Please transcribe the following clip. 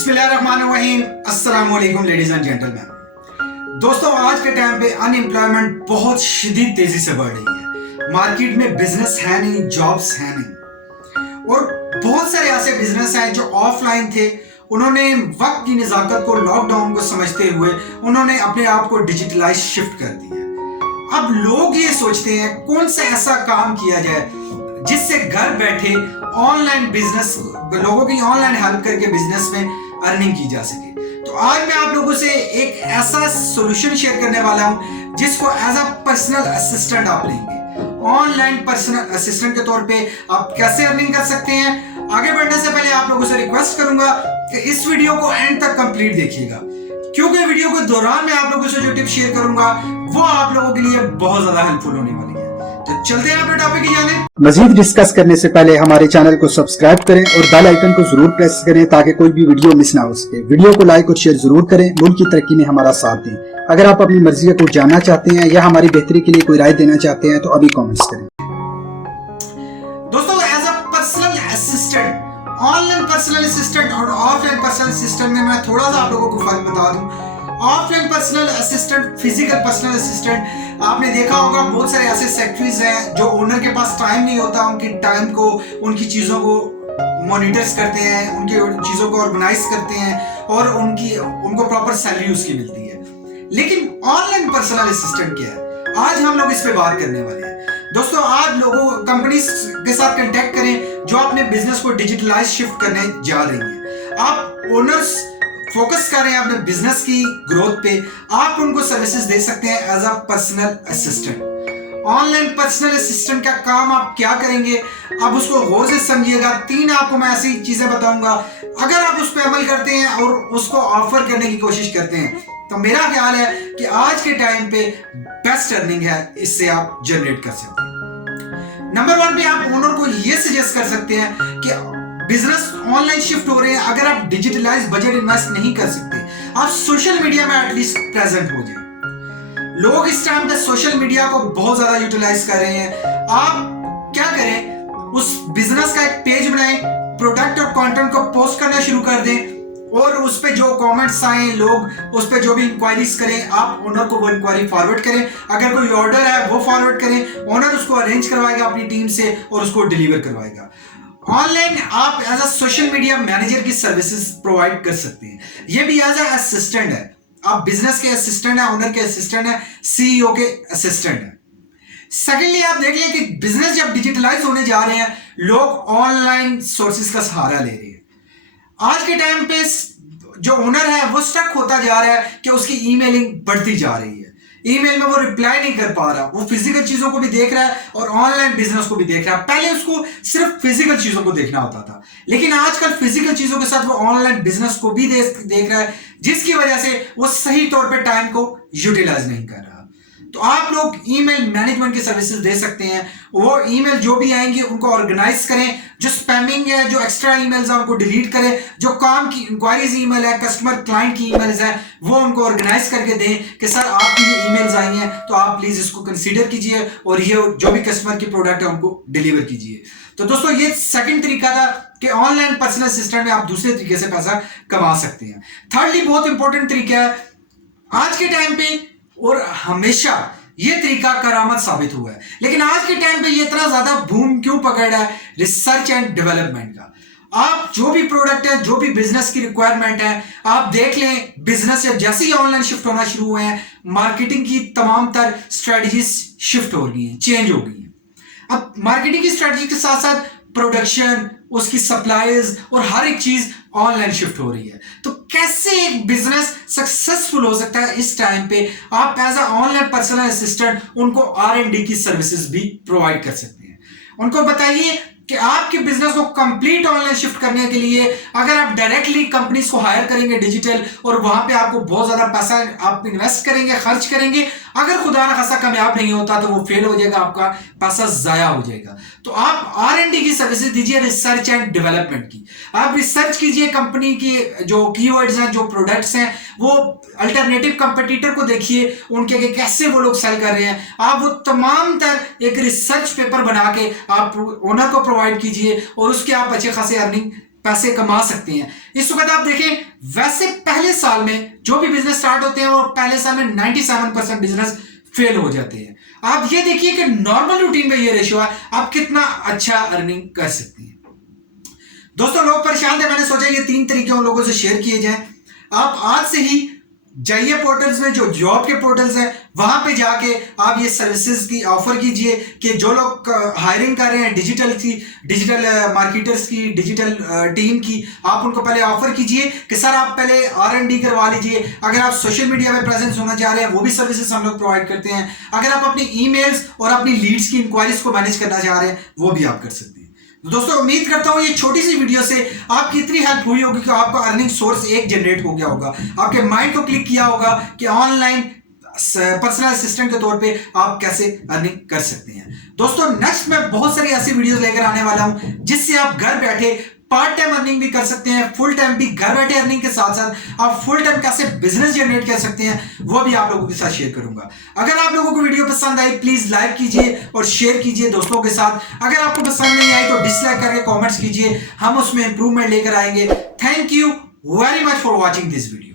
बिस्मिल्लाहिर्रहमानिर्रहीम। अस्सलाम वालेकुम लेडीज एंड जेंटलमैन। दोस्तों, आज के टाइम पे अनएम्प्लॉयमेंट बहुत शदीद तेजी से बढ़ रही है। मार्केट में बिजनेस है नहीं, जॉब्स है नहीं, और बहुत सारे ऐसे बिजनेस हैं जो ऑफलाइन थे। उन्होंने वक्त की नज़ाकत को, लॉकडाउन को समझते हुए उन्होंने अपने आप को डिजिटलाइज शिफ्ट कर दिया। अब लोग ये सोचते हैं कौन सा ऐसा काम किया जाए जिससे घर बैठे ऑनलाइन बिजनेस, लोगों की ऑनलाइन हेल्प करके बिजनेस में अर्निंग की जा सके। तो आज मैं आप लोगों से एक ऐसा सॉल्यूशन शेयर करने वाला हूं जिसको एज अ पर्सनल असिस्टेंट आप लेंगे। ऑनलाइन पर्सनल असिस्टेंट के तौर पे आप कैसे अर्निंग कर सकते हैं। आगे बढ़ने से पहले आप लोगों से रिक्वेस्ट करूंगा कि इस वीडियो को एंड तक कंप्लीट देखिएगा, क्योंकि वीडियो के दौरान मैं आप लोगों से जो टिप शेयर करूंगा वो आप लोगों के लिए बहुत ज्यादा हेल्पफुल होने वाली है। तो चलते हैं अपने टॉपिक की जाने। मजीद डिस्कस करने से पहले हमारे चैनल को सब्सक्राइब करें और बेल आइकन को जरूर प्रेस करें ताकि कोई भी वीडियो मिस ना हो सके। वीडियो को लाइक और शेयर जरूर करें। मुल्क की तरक्की में हमारा साथ दें। अगर आप अपनी मर्जी का कुछ जानना चाहते हैं या हमारी बेहतरी के लिए कोई राय देना चाहते हैं तो अभी कमेंट्स करें। दोस्तों, as a personal assistant, online personal assistant और ऑफलाइन पर्सनल असिस्टेंट में मैं थोड़ा सा आप लोगों को फर्क बता दूं। Offline personal assistant, physical personal assistant, आपने देखा होगा बहुत सारे ऐसे सेक्टरीज हैं जो ओनर के पास टाइम नहीं होता, उनकी टाइम को, उनकी चीज़ों को मॉनिटर्स करते हैं, उनकी चीज़ों को ऑर्गेनाइज करते हैं और उनको प्रॉपर सैलरी उसकी मिलती है। लेकिन ऑनलाइन पर्सनल असिस्टेंट क्या है, आज हम लोग इस पे बात करने वाले हैं। दोस्तों, आप लोगों कंपनीज के साथ कांटेक्ट करें जो अपने बिजनेस को डिजिटलाइज शिफ्ट करने जा रही हैं। आप ओनर्स फोकस कर रहे हैं अपने बिजनेस की ग्रोथ पे, आप उनको सर्विसेज दे सकते हैं as a personal assistant. Online personal assistant का काम आप क्या करेंगे, आप उसको गौर से समझिएगा। 3 आपको मैं ऐसी चीजें बताऊंगा, अगर आप उस पर अमल करते हैं और उसको ऑफर करने की कोशिश करते हैं तो मेरा ख्याल है कि आज के टाइम पे बेस्ट अर्निंग है, इससे आप जनरेट कर सकते हैं। नंबर 1 पे आप ओनर को यह सजेस्ट कर सकते हैं कि बिजनेस ऑनलाइन शिफ्ट हो रहे हैं, अगर आप डिजिटलाइज बजट इन्वेस्ट नहीं कर सकते, आप सोशल मीडिया में एटलीस्ट प्रेजेंट हो जाए। लोग इस टाइम पे सोशल मीडिया को बहुत ज्यादा यूटिलाइज कर रहे हैं। आप क्या करें, उस बिजनेस का एक पेज बनाएं, प्रोडक्ट और कंटेंट को पोस्ट करना शुरू कर दें और उस पे जो कमेंट्स आए, लोग उस पे जो भी इंक्वायरीज करें, आप ओनर को वो इंक्वायरी फॉरवर्ड करें। अगर कोई ऑर्डर है वो फॉरवर्ड करें, ओनर उसको अरेंज करवाएगा अपनी टीम से और उसको डिलीवर करवाएगा। ऑनलाइन आप as a social media manager की सर्विसेज प्रोवाइड कर सकते हैं। ये भी एज अ असिस्टेंट है, आप बिजनेस के असिस्टेंट है, ओनर के असिस्टेंट है, सीईओ के असिस्टेंट है। सेकेंडली, आप देख लें कि बिजनेस जब डिजिटलाइज होने जा रहे हैं, लोग ऑनलाइन सोर्सेज का सहारा ले रहे हैं। आज के टाइम पे जो ओनर है वो स्टक होता जा रहा है कि उसकी ईमेलिंग बढ़ती जा रही है, ईमेल में वो रिप्लाई नहीं कर पा रहा, वो फिजिकल चीजों को भी देख रहा है और ऑनलाइन बिजनेस को भी देख रहा है। पहले उसको सिर्फ फिजिकल चीजों को देखना होता था, लेकिन आजकल फिजिकल चीजों के साथ वो ऑनलाइन बिजनेस को भी देख रहा है, जिसकी वजह से वो सही तौर पे टाइम को यूटिलाइज नहीं कर रहा। तो आप लोग ईमेल मैनेजमेंट की सर्विसेज दे सकते हैं। वो ईमेल जो भी आएंगे उनको ऑर्गेनाइज करें, जो स्पैमिंग है, जो एक्स्ट्रा ईमेल्स है उनको डिलीट करें, जो काम की इंक्वायरीज ईमेल है, कस्टमर क्लाइंट की ईमेल्स है, वो उनको ऑर्गेनाइज करके दें कि सर आपकी ये ईमेल्स आई हैं तो आप प्लीज इसको कंसीडर कीजिए और ये जो भी कस्टमर की प्रोडक्ट है उनको डिलीवर कीजिए। तो दोस्तों, ये सेकंड तरीका था कि ऑनलाइन पर्सनल असिस्टेंट में आप दूसरे तरीके से पैसा कमा सकते हैं। थर्डली, बहुत इंपॉर्टेंट तरीका है आज के टाइम पे और हमेशा ये तरीका करामत साबित हुआ है, लेकिन आज के टाइम पे ये इतना ज्यादा बूम क्यों पकड़ रहा है, रिसर्च एंड डेवलपमेंट का। आप जो भी प्रोडक्ट है, जो भी बिजनेस की रिक्वायरमेंट है, आप देख लें बिजनेस जैसे ही ऑनलाइन शिफ्ट होना शुरू हुए हैं, मार्केटिंग की तमाम तर स्ट्रेटजीज शिफ्ट हो गई हैं, चेंज हो गई हैं। अब मार्केटिंग की स्ट्रेटजी के साथ साथ प्रोडक्शन, उसकी सप्लाईज और हर एक चीज ऑनलाइन शिफ्ट हो रही है। तो कैसे एक बिजनेस सक्सेसफुल हो सकता है इस टाइम पे, आप as a online personal assistant उनको R&D की सर्विसेज भी प्रोवाइड कर सकते हैं। उनको बताइए कि आपके बिजनेस को कंप्लीट ऑनलाइन शिफ्ट करने के लिए अगर आप डायरेक्टली कंपनीज को हायर करेंगे डिजिटल, और वहां पे आपको बहुत ज्यादा पैसा आप इन्वेस्ट करेंगे, खर्च करेंगे, अगर खुदा ना खासा कामयाब नहीं होता तो वो फेल हो जाएगा, आपका पैसा जाया हो जाएगा। तो आप R&D की सर्विसेज दीजिए, रिसर्च एंड डेवलपमेंट की। आप रिसर्च कीजिए कंपनी की जो कीवर्ड्स हैं, जो प्रोडक्ट्स हैं, वो अल्टरनेटिव कंपटीटर को देखिए, उनके कैसे वो लोग सेल कर रहे हैं। आप वो तमाम तर एक रिसर्च पेपर बना के आप ओनर को प्रोवाइड कीजिए और उसके आप अच्छे खासे अर्निंग पैसे कमा सकते हैं। इस वक्त आप देखें, वैसे पहले साल में जो भी बिजनेस स्टार्ट होते हैं वो पहले साल में 97% बिजनेस फेल हो जाते हैं। आप ये देखिए कि नॉर्मल रूटीन में ये रेशियो है, आप कितना अच्छा अर्निंग कर सकते हैं। दोस्तों लोग परेशान थे, मैंने सोचा ये 3 तरीके उन लोगों से शेयर किए जाएं। आप आज से ही जाइए पोर्टल्स में, जो जॉब के पोर्टल्स हैं वहां पे जाके आप ये सर्विसेज की ऑफर कीजिए कि जो लोग हायरिंग कर रहे हैं डिजिटल मार्केटर्स की, डिजिटल टीम की, आप उनको पहले ऑफर कीजिए कि सर आप पहले R&D करवा लीजिए। अगर आप सोशल मीडिया में प्रेजेंस होना चाह रहे हैं वो भी सर्विसेज हम लोग प्रोवाइड करते हैं। अगर आप अपनी ईमेल्स और अपनी लीड्स की इंक्वायरीज को मैनेज करना चाह रहे हैं वो भी आप कर सकते हैं। तो दोस्तों उम्मीद करता हूं ये छोटी सी वीडियो से आपकी इतनी हेल्प हुई होगी कि आपका अर्निंग सोर्स एक जनरेट हो गया होगा, आपके माइंड को क्लिक किया होगा कि ऑनलाइन पर्सनल असिस्टेंट के तौर पे आप कैसे अर्निंग कर सकते हैं। दोस्तों नेक्स्ट मैं बहुत सारी ऐसी वीडियोस लेकर आने वाला हूं जिससे आप घर बैठे पार्ट टाइम अर्निंग भी कर सकते हैं, फुल टाइम भी। घर बैठे अर्निंग के साथ साथ आप फुल टाइम कैसे बिजनेस जनरेट कर सकते हैं वो भी आप लोगों के साथ शेयर करूंगा। अगर आप लोगों को वीडियो पसंद आई प्लीज लाइक कीजिए और शेयर कीजिए दोस्तों के साथ। अगर आपको पसंद नहीं आई तो डिसलाइक करके कमेंट्स कीजिए, हम उसमें इंप्रूवमेंट लेकर आएंगे। Thank you very much for watching this video.